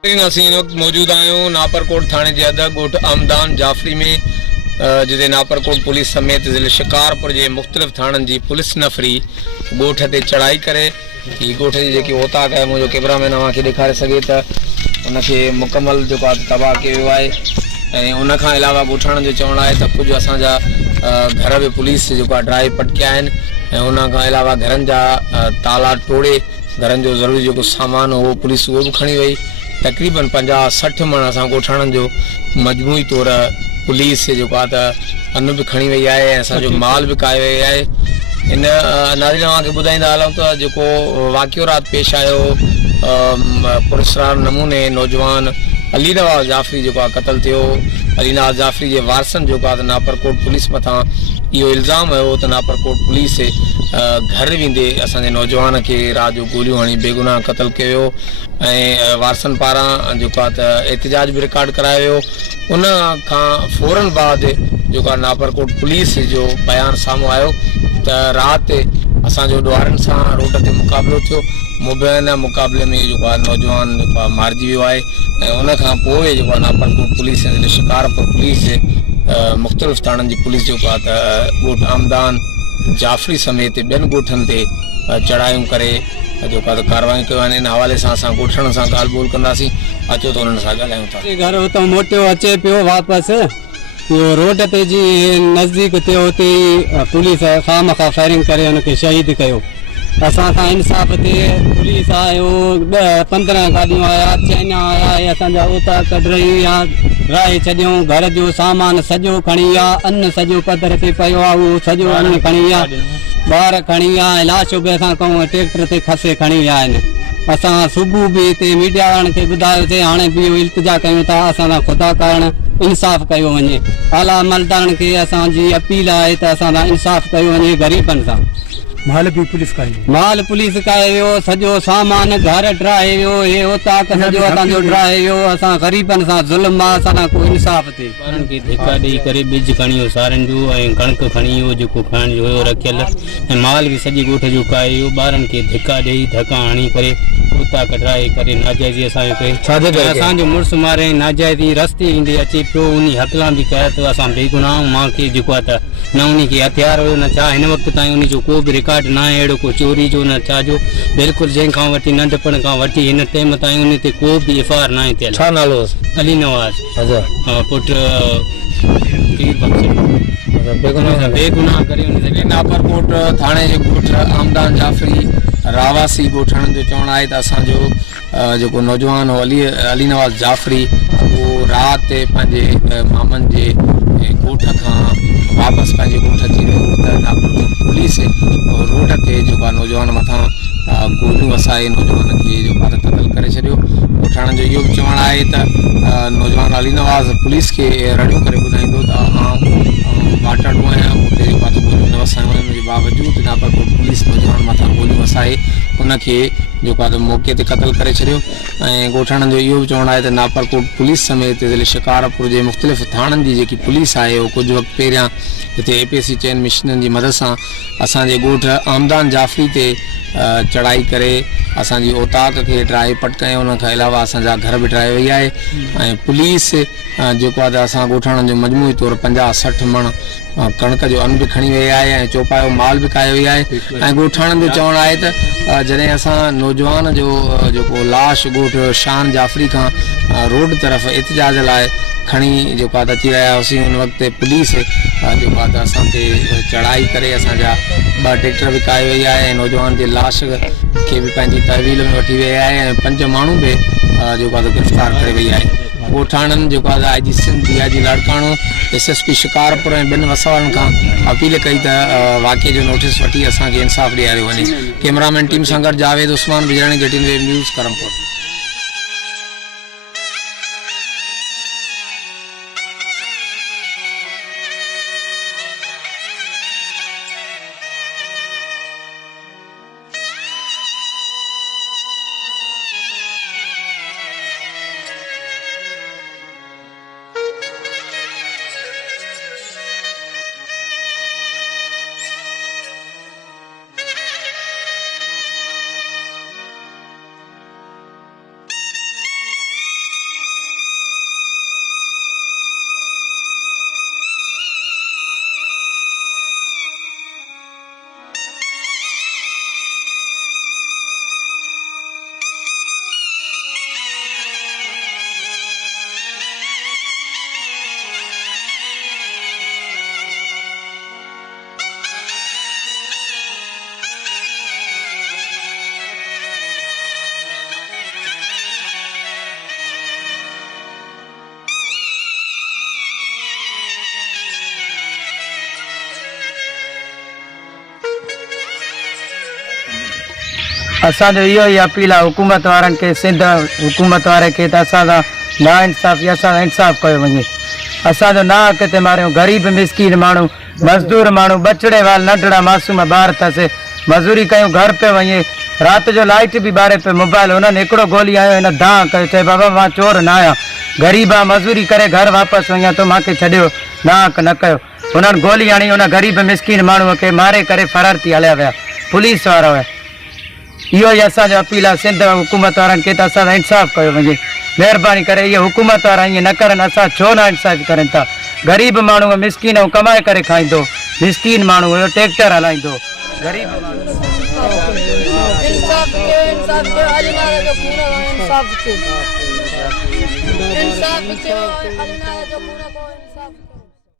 असीं इन वक्त मौजूद आहियूं नापरकोट थाने जे अदर ॻोठ आमदान जाफरी में, जिते नापरकोट पुलिस समेत ज़िले शिकारपुर जे मुख़्तलिफ़ थाननि जी पुलिस नफ़री ॻोठ ते चढ़ाई करे ही ॻोठ जी जेकी औताक आहे, मुंहिंजो कैमरामैन अव्हांखे ॾेखारे सघे त उनखे मुकमल जेको आहे तबाह कयो वियो आहे। ऐं उनखां अलावा ॻोठाणनि जो चवणु आहे त कुझु असांजा घर बि पुलिस जेको आहे ड्राइव पटकिया आहिनि ऐं उनखां अलावा घरनि जा ताला तोड़े घरनि जो ज़रूरी जेको सामान हो पुलिस उहो बि खणी वई। तक़रीबन 50-60 मण असां ॻोठाणनि जो मजमूई तौर पुलिस जेको आहे त अन बि खणी वई आहे ऐं असांजो माल बि काए वई आहे। इन नाज़रीन तव्हांखे ॿुधाईंदा हलूं त जेको वाक़ियो राति पेश आयो, पुरस्कार नमूने नौजवान अली नवाज़ जाफ़री जेको आहे क़तल थियो। अली नवाज़ जाफ़री जे वारसनि जेको आहे त नापरकोट पुलिस मथां इहो इल्ज़ाम हुयो त नापरकोट पुलिस घर वेंदे असांजे नौजवान खे राति जो गोलियूं हणी बेगुनाह क़तल कयो ऐं वारसनि पारां जेको आहे त एहतिजाज बि रिकॉर्ड करायो वियो। उन खां फ़ौरन बाद जेको आहे नापरकोट पुलिस जो बयानु साम्हूं आयो त राति असांजो ॾुआरनि सां रोड ते मुक़ाबिलो थियो। मुबैना मुक़ाबले में जेको आहे नौजवान जेको आहे मारिजी वियो आहे ऐं उनखां पोइ जेको आहे नापरकोट पुलिस ऐं शिकारपुर पुलिस मुख़्तलिफ़ थाणनि जी पुलिस जेको आहे त ॻोठ आमदान जाफ़री समेत ॿियनि ॻोठनि ते चढ़ायूं करे जेको आहे त कार्रवाई कयूं आहिनि। इन हवाले सां असां ॻोठण सां ॻाल्हि ॿोल कंदासीं। अचो त उन्हनि सां ॻाल्हायूं था। घर हुतां मोटियो अचे पियो वापसि, इहो रोड ते जी नज़दीक थियो हुते ई पुलिस खाम खां फायरिंग करे हुनखे शहीद कयो। असां खां इंसाफ़ ते पुलिस आयो, 10-15 गाॾियूं आया, चैन आया ऐं असांजा उता कढी राहे छॾियूं। घर जो सामान सॼो खणी विया, अन्न सॼो पधर ते पियो आहे उहो सॼो अन्न खणी विया, ॿार खणी विया ऐं लाशूं बि असां कहूं ट्रैक्टर ते खसे खणी विया आहिनि। असां सुबुह बि हिते मीडिया वारनि खे ॿुधायोसीं, हाणे बि इहो इल्तिजा कयूं था असां ख़ुदा करणु इंसाफ़ कयो वञे। आला अमलदारनि खे असांजी अपील आहे त असां सां इंसाफ़ कयो वञे। ग़रीबनि सां माल भी पुलिस का माल पुलिस काए वियो, सॼो सामान घर ड्राहे वियो, हे ओताक सॼो असांजो ड्राहे वियो। असां ग़रीबनि सां ज़ुल्म आहे, असां को इंसाफ़ थिए। ॿारनि खे धिका ॾेई करे ॿिज खणी वियो सारनि जो ऐं कणिक खणी वियो जेको खाइण जो हुयो रखियल ऐं माल बि सॼी ॻोठ जो काए वियो। ॿारनि खे धिका ॾेई धका हणी करे उता कढाए करे नाजाइज़ी असांखे असांजो मुड़ुसु मारे नाजाइज़ी रस्ते ईंदे अचे पियो, उन हकलां बि कया त असां बेगुनाह मूंखे जेको आहे त न उन खे हथियार हुयो न छा। हिन वक़्तु ताईं उन जो को बि रिकॉर्ड न आहे, अहिड़ो को चोरी जो न छा जो, बिल्कुलु जंहिंखां वठी नंढपण खां वठी हिन टाइम ताईं उन ते को बि एफआईआर न आहे थियल। छा नालो? अली नवाज़ पुट बेगुनाह करे नापरकोट थाणे जे ॻोठ आमदान जाफ़री रावासी ॻोठाणनि जो चवणु आहे त असांजो जेको नौजवान हो अली नवाज़ जाफ़री उहो राति पंहिंजे मामनि जे ॻोठ खां वापसि पंहिंजे ॻोठ अची रहियो हो त नापरकोट पुलिस रोड ते जेको आहे नौजवान मथां गोलियूं वसाए नौजवान खे जेको आहे क़तल करे छॾियो। ॻोठाणनि जो इहो बि चवणु आहे त नौजवान अली नवाज़ पुलिस खे रड़ियूं करे ॿुधाईंदो त वाटड़ू आहियां, उते जेको आहे त गोलियूं न वसायूं आहिनि। उनजे बावजूदि नापरकोट पुलिस नौजवान मथां गोलियूं वसाए उनखे जेको आहे त मौक़े ते क़तल करे छॾियो। ऐं ॻोठाणनि जो इहो बि चवणु आहे त नापरकोट पुलिस समेत ज़िले शिकारपुर जे मुख़्तलिफ़ थाणनि जी जेकी पुलिस आहे उहो कुझु वक़्तु पहिरियां हिते APC चैन मिशननि जी मदद सां असांजे ॻोठ आमदान जाफ़री ते चढ़ाई करे असांजी औताक खे ड्राहे पटकायूं। उनखां अलावा असांजा घर बि ड्राहे वई आहे ऐं पुलिस जेको आहे त असां ॻोठाणनि जो मजमूई तौरु 50-60 मण कणिक जो अन्न बि खणी वई आहे ऐं चौपायो माल बि काए वई आहे। ऐं ॻोठाणनि जो चवणु आहे त जॾहिं असां नौजवान जो जेको लाश ॻोठ शान जाफ़री खां रोड तरफ़ एहतिजाज लाइ खणी जेको आहे त अची रहिया हुआसीं, उन वक़्तु पुलिस जेको आहे त असां ते चढ़ाई करे असांजा 2 ट्रैक्टर बि काए वई आहे ऐं नौजवान जे लाश खे बि पंहिंजी तहवील में वठी वई आहे ऐं 5 माण्हू बि जेको आहे त गिरफ़्तार करे वई आहे। ॻोठाणनि जेको आहे त IG सिंध DIG लाड़काणो SSP शिकारपुर ऐं 2 वसवारनि खां अपील कई त वाक़िए जो नोटिस वठी असांखे इंसाफ़ ॾियारियो वञे। कैमरामैन टीम सां गॾु जावेद उस्मान, बिजराणी गेटिन वेब न्यूज़ करमपुर। असांजो इहो ई अपील आहे हुकूमत वारनि खे, सिंध हुकूमत वारे खे, त असांजा ना इंसाफ़ या असांजो इंसाफ़ कयो वञे। असांजो ना अॻिते मारियूं, ग़रीब मिसकीन माण्हू, मज़दूर माण्हू, बचड़े वाल नंढड़ा मासूम ॿार अथसि, मज़ूरी कयूं, घर पे वञे, राति जो लाइट बि ॿारे पे मोबाइल, हुननि हिकिड़ो गोली आयो हिन दां कयो, चए बाबा मां चोर न आहियां, ग़रीब आहे, मज़ूरी करे घर वापसि वञा थो, मूंखे छॾियो, नाहक न कयो। हुननि गोली हणी हुन ग़रीब मिसकीन माण्हूअ खे मारे करे फरार थी हलिया विया पुलिस वारा हुआ। इहो ई असांजो अपील आहे सिंध हुकूमत वारनि खे, त असांजो इंसाफ़ कयो वञे। महिरबानी करे इहे हुकूमत वारा ईअं न करनि, असां छो ना इंसाफ़ करनि था। ग़रीब माण्हू मिसकीन कमाए करे खाईंदो, मिसकीन माण्हू हुयो ट्रैक्टर हलाईंदो, ग़रीब माण्हू इंसाफ